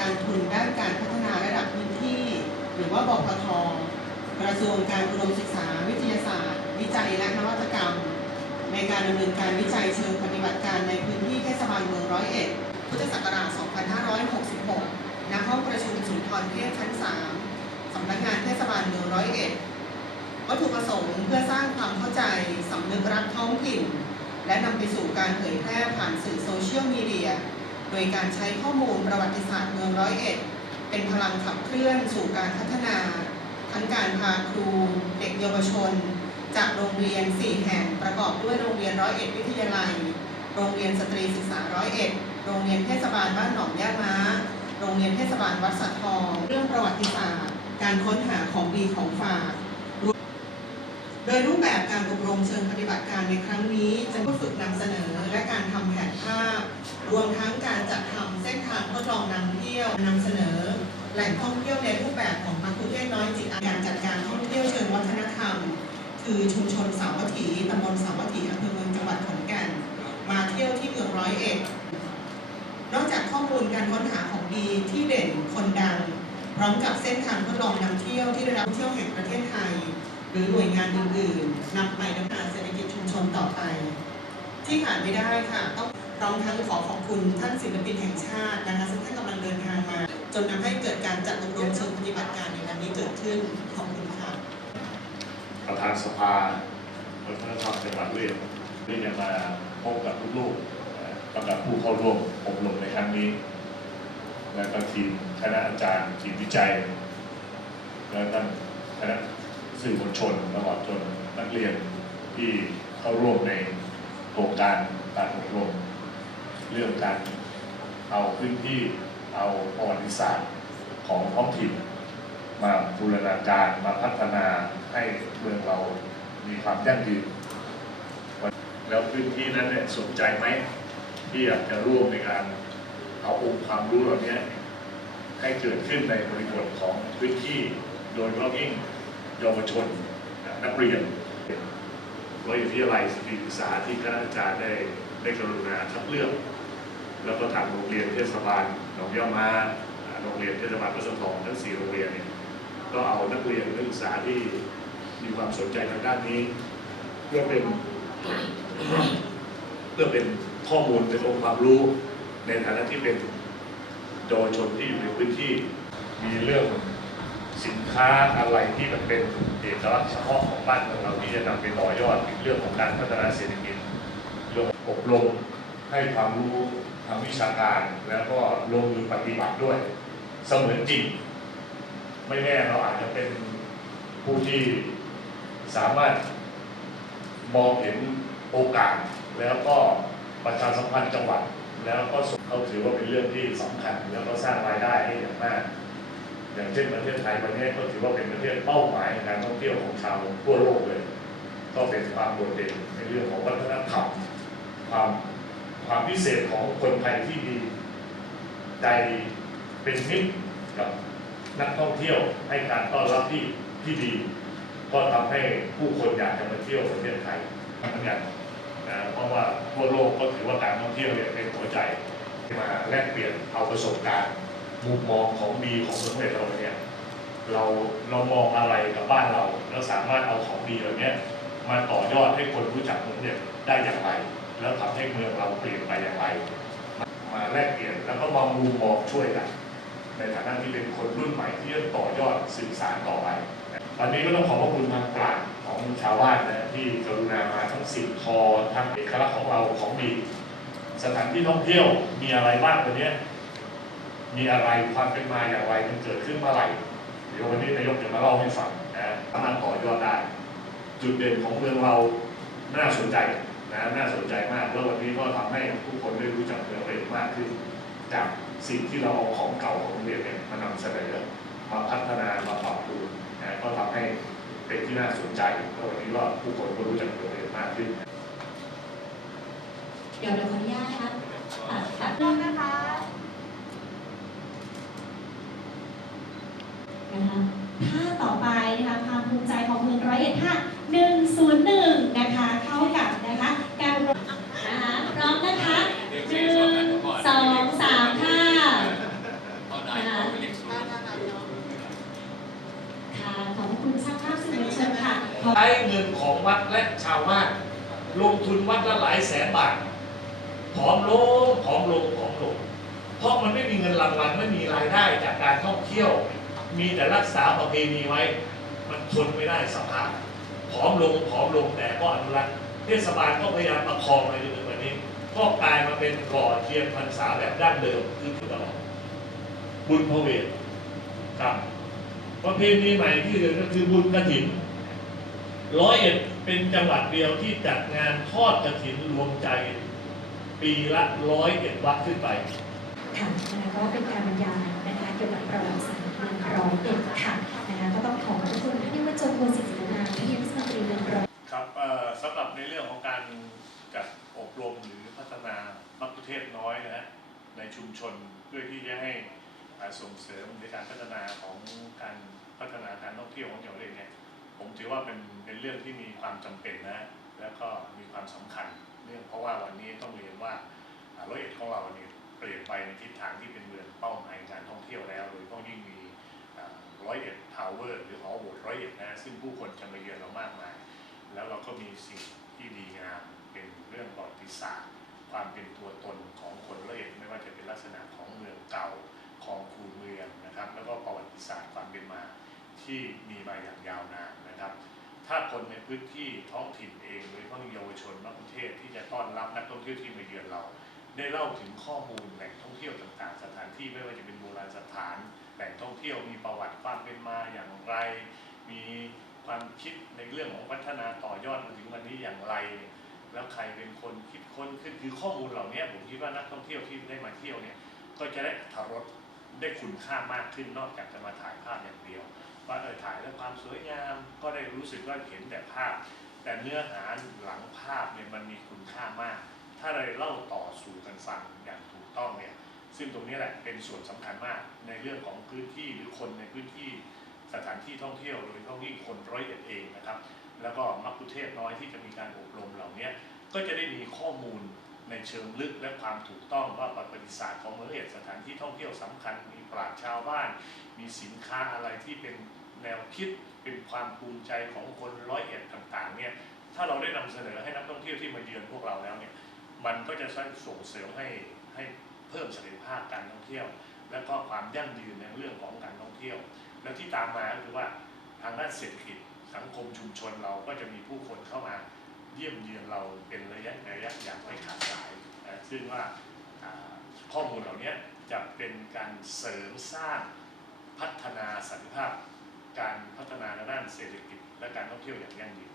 การทุนด้านการพัฒนาระดับพื้นที่ หรือว่าบกทกระทรวงการอุดมศึกษา วิทยาศาสตร์ วิจัยและนวัตกรรม ในการดำเนินการวิจัยเชิงปฏิบัติการในพื้นที่เทศบาลเมืองร้อยเอ็ดพุทธศักราช 2566 ณ ห้องประชุมสุนทรเทพชั้น 3 สำนักงานเทศบาลเมืองร้อยเอ็ดวัตถุประสงค์เพื่อสร้างความเข้าใจสำนึกรักท้องถิ่น และนำไปสู่การเผยแพร่ผ่านสื่อโซเชียลมีเดีย โดยการใช้ข้อมูลประวัติศาสตร์เมืองร้อยเอ็ด เป็นพลังขับเคลื่อนสู่การพัฒนา ทั้งการพาครูเด็กเยาวชน จากโรงเรียน 4 แห่งประกอบด้วยโรงเรียนร้อยเอ็ดวิทยาลัย โรงเรียนสตรีศึกษาร้อยเอ็ดโรงเรียนเทศบาลบ้านหนองย่าม้า โรงเรียนเทศบาลวัดสะทอง เรื่องประวัติศาสตร์ การค้นหาของดีของฝาก โดยรูปแบบการอบรมเชิงปฏิบัติการในครั้งนี้จะฝึกนำเสนอและการทำแผนภาพ รวมทั้ง ส้นทางทดลองนำเที่ยวนำเสนอ แหล่งท่องเที่ยวในรูปแบบของมัคคุเทศน้อยจิตอาการจัดการท่องเที่ยวเชิงวัฒนธรรม คือชุมชนสาวัตถีตำบลสาวัตถีอำเภอเมืองจังหวัดขอนแก่นมาเที่ยวที่เมืองร้อยเอ็ดนอกจากข้อมูลการค้นหาของดีที่เด่นคนดัง พร้อมกับเส้นทางทดลองนำเที่ยวที่ได้รับเที่ยวแห่งประเทศไทย หรือหน่วยงานอื่นๆนำไปดำเนินเศรษฐกิจชุมชนต่อไป ที่ขาดไม่ได้ค่ะต้อง พร้อมทั้งขอขอบคุณท่านศิลปินแห่งชาตินะคะซึ่งท่านกำลังเดินทางมา จนทำให้เกิดการจัดอบรมเชิงปฏิบัติการในวันนี้เกิดขึ้นขอบคุณค่ะประธานสภาวัฒนธรรมจังหวัดเลยได้จะมาพบกับลูกๆนะกับกับผู้เข้าร่วมอบรมในครั้งนี้ และก็ทีมคณะอาจารย์ทีมวิจัย และท่านคณะสื่อมวลชนตลอดจนนักเรียนที่เข้าร่วมในโครงการการอบรม เรื่องการเอาพื้นที่เอาประวัติศาสตร์ของท้องถิ่น มาบูรณาการมาพัฒนาให้เมืองเรามีความยั่งยืนแล้วพื้นที่นั้นเนี่ยสนใจไหมที่อยากจะร่วมในการเอาองค์ความรู้เหล่านี้ให้เกิดขึ้นในบริบทของพื้นที่โดยเฉพาะยิ่งเยาวชนนักเรียนวิทยาลัยสตรีศึกษาที่คณะอาจารย์ได้ได้กรุณาคัดเลือก แล้วก็ทางโรงเรียนเทศบาลหนองย่ามาโรงเรียนเทศบาลพัสทองทั้งสี่โรงเรียนเนี่ยก็เอานักเรียนนักศึกษาที่มีความสนใจทางด้านนี้เพื่อเป็นเพื่อเป็นข้อมูลเป็นองค์ความรู้ในฐานะที่เป็นเยาวชนที่อยู่ในพื้นที่มีเรื่องสินค้าอะไรที่มันเป็นเอกลักษณ์เฉพาะของบ้านของเราที่จะนำไปต่อยอดในเรื่องของการพัฒนาเศรษฐกิจเรื่องอบรมให้ความรู้ ทางวิชาการแล้วก็ลงมือปฏิบัติด้วย เสมือนจริง ไม่แน่เราอาจจะเป็นผู้ที่สามารถมองเห็นโอกาส แล้วก็ประชาสัมพันธ์จังหวัด แล้วก็ส่งเขาถือว่าเป็นเรื่องที่สำคัญ แล้วก็สร้างรายได้ให้อย่างมาก อย่างเช่นประเทศไทยประเทศก็ถือว่าเป็นประเทศเป้าหมายในการท่องเที่ยวของชาวทั่วโลกเลย ก็เป็นความโดดเด่นในเรื่องของวัฒนธรรมความ ความพิเศษของคนไทยที่มีใจเป็นมิตรกับนักท่องเที่ยวให้การต้อนรับที่ที่ดี ก็ทำให้ผู้คนอยากจะมาเที่ยวประเทศไทยเหมือนกันนะเพราะว่าทั่วโลกก็ถือว่าการท่องเที่ยวเนี่ยเป็นหัวใจมาแลกเปลี่ยนเอาประสบการณ์มุมมองของดีของเมืองเพชรเราเนี่ยเราเรามองอะไรกับบ้านเราแล้วสามารถเอาของดีเหล่านี้มาต่อยอดให้คนรู้จักเมืองเพชรได้อย่างไร แล้วทำให้เมืองเราเปลี่ยนไปอย่างไร มาแลกเปลี่ยนแล้วก็มองมุมมองช่วยกัน ในฐานะที่เป็นคนรุ่นใหม่ที่จะต่อยอดสื่อสารต่อไปวันนี้ก็ต้องขอบพระคุณทางปราชญ์ของชาวบ้านนะที่กรุณามาทั้งสิ่งทอทั้งเอกลักษณ์ของเราของดีสถานที่ท่องเที่ยวมีอะไรบ้างวันนี้มีอะไรความเป็นมาอย่างไรมันเกิดขึ้นเมื่อไหร่เดี๋ยววันนี้นายกจะมาเล่าให้ฟังนะสามารถต่อยอดได้ จุดเด่นของเมืองเราน่าสนใจ นะน่าสนใจมากแล้ววันนี้ก็ทำให้ผู้คนได้รู้จักเมืองเร็วมากขึ้น จากสิ่งที่เราเอาของเก่าของเรียนเนี่ยมานำเสนอมาพัฒนามาปรับปรุงนะก็ทำให้เป็นที่น่าสนใจแล้ววันนี้ก็ผู้คนก็รู้จักเมืองเร็วมากขึ้นเดี๋ยวเดี๋ขออนุญาตครับฝากต้นนะคะนะคะภาต่อไปนะคะความภูมิใจของเมืองร้อยเอ็ดค่นึ่ง ใช้เงินของวัดและชาวมากลงทุนวัดละหลายแสนบาทผอมลงผอมลงผอมลง เพราะมันไม่มีเงินรางวัลไม่มีรายได้จากการท่องเที่ยว มีแต่รักษาประเพณีไว้ มันทนไม่ได้สภาพผอมลงผอมลงแต่ก็อนุรักษ์เทศบาลก็พยายามประคองอะไรจนถึงวันนี้ ก็กลายมาเป็นหล่อเทียนพรรษาแบบดั้งเดิมคือพุทธเราบุญพระเวทครับประเพณีใหม่ที่เหลือก็คือบุญกฐิน ร้อยเอ็ดเป็นจังหวัดเดียวที่จัดงานทอดกฐินรวมใจ ปีละร้อยเอ็ดวัดขึ้นไปค่ะนะคะก็เป็นการบรรยายนะคะเกี่ยวกับประวัติศาสตร์เมืองร้อยเอ็ดค่ะนะคะก็ต้องขอบพระคุณท่านที่มาจงโคสิทธินานที่รัฐมนตรีเมืองร้อยครับเอ่อสำหรับในเรื่องของการจัดอบรมหรือพัฒนามักคุเทศน้อยนะฮะในชุมชนเพื่อที่จะให้อ่าส่งเสริมในการพัฒนาของการพัฒนาการท่องเที่ยวของจังหวัดเลยเนี่ย ผมถือว่าเป็นเป็นเรื่องที่มีความจำเป็นนะ แล้วก็มีความสำคัญเนื่องเพราะว่าวันนี้ต้องเรียนว่าร้อยเอ็ดของเราเนี่ยเปลี่ยนไปในทิศทางที่เป็นเมืองเป้าหมายการท่องเที่ยวแล้วโดยเฉพาะยิ่งมีร้อยเอ็ดทาวเวอร์หรือหอโบสถ์ร้อยเอ็ดนะซึ่งผู้คนจะมาเยือนเรามากมาย แล้วเราก็มีสิ่งที่ดีงามเป็นเรื่องประวัติศาสตร์ ความเป็นตัวตนของคนละเอียดไม่ว่าจะเป็นลักษณะของเมืองเก่าของคูเมืองนะครับ แล้วก็ประวัติศาสตร์ความเป็นมาที่มีมาอย่างยาวนาน พื้นที่ท้องถิ่นเองโดยเฉพาะเยาวชนนักท่องเที่ยวที่จะต้อนรับนักท่องเที่ยวที่มาเยือนเรา ได้เล่าถึงข้อมูลแหล่งท่องเที่ยวต่างๆ สถานที่ไม่ว่าจะเป็นโบราณสถานแหล่งท่องเที่ยวมีประวัติความเป็นมาอย่างไร มีความคิดในเรื่องของพัฒนาต่อยอดมาถึงวันนี้อย่างไร แล้วใครเป็นคนคิดค้นขึ้นคือข้อมูลเหล่านี้ผมคิดว่านักท่องเที่ยวที่ได้มาเที่ยวเนี่ยก็จะได้ทารสได้คุณค่ามากขึ้นนอกจากจะมาถ่ายภาพอย่างเดียว ว่าเออถ่ายแล้วความสวยงาม ก็ได้รู้สึกว่าเห็นแต่ภาพ แต่เนื้อหาหลังภาพเนี่ยมันมีคุณค่ามาก ถ้าเราเล่าต่อสู่กันฟังอย่างถูกต้องเนี่ยซึ่งตรงนี้แหละเป็นส่วนสำคัญมากในเรื่องของพื้นที่หรือคนในพื้นที่สถานที่ท่องเที่ยวโดยเฉพาะยิ่งคนร้อยเอ็ดเองนะครับ แล้วก็มักคุเทศน้อยที่จะมีการอบรมเหล่านี้ก็จะได้มีข้อมูลในเชิงลึกและความถูกต้องว่าประวัติศาสตร์ของเมืองร้อยเอ็ดสถานที่ท่องเที่ยวสำคัญ มีปราชชาวบ้าน มีสินค้าอะไรที่เป็น แนวคิดเป็นความภูมิใจของคนร้อยเอ็ดต่างๆเนี่ยถ้าเราได้นำเสนอให้นักท่องเที่ยวที่มาเยือนพวกเราแล้วเนี่ยมันก็จะส่งเสริมให้ให้เพิ่มศักยภาพการท่องเที่ยว และก็ความยั่งยืนในเรื่องของการท่องเที่ยว แล้วที่ตามมาคือว่าทางด้านเศรษฐกิจสังคมชุมชนเราก็จะมีผู้คนเข้ามาเยี่ยมเยือนเราเป็นระยะระยะอย่างไม่ขาดสาย ซึ่งว่าอ่าข้อมูลเหล่านี้จะเป็นการเสริมสร้างพัฒนาสันติภาพ การพัฒนาด้านเศรษฐกิจและการท่องเที่ยวอย่างยั่งยืน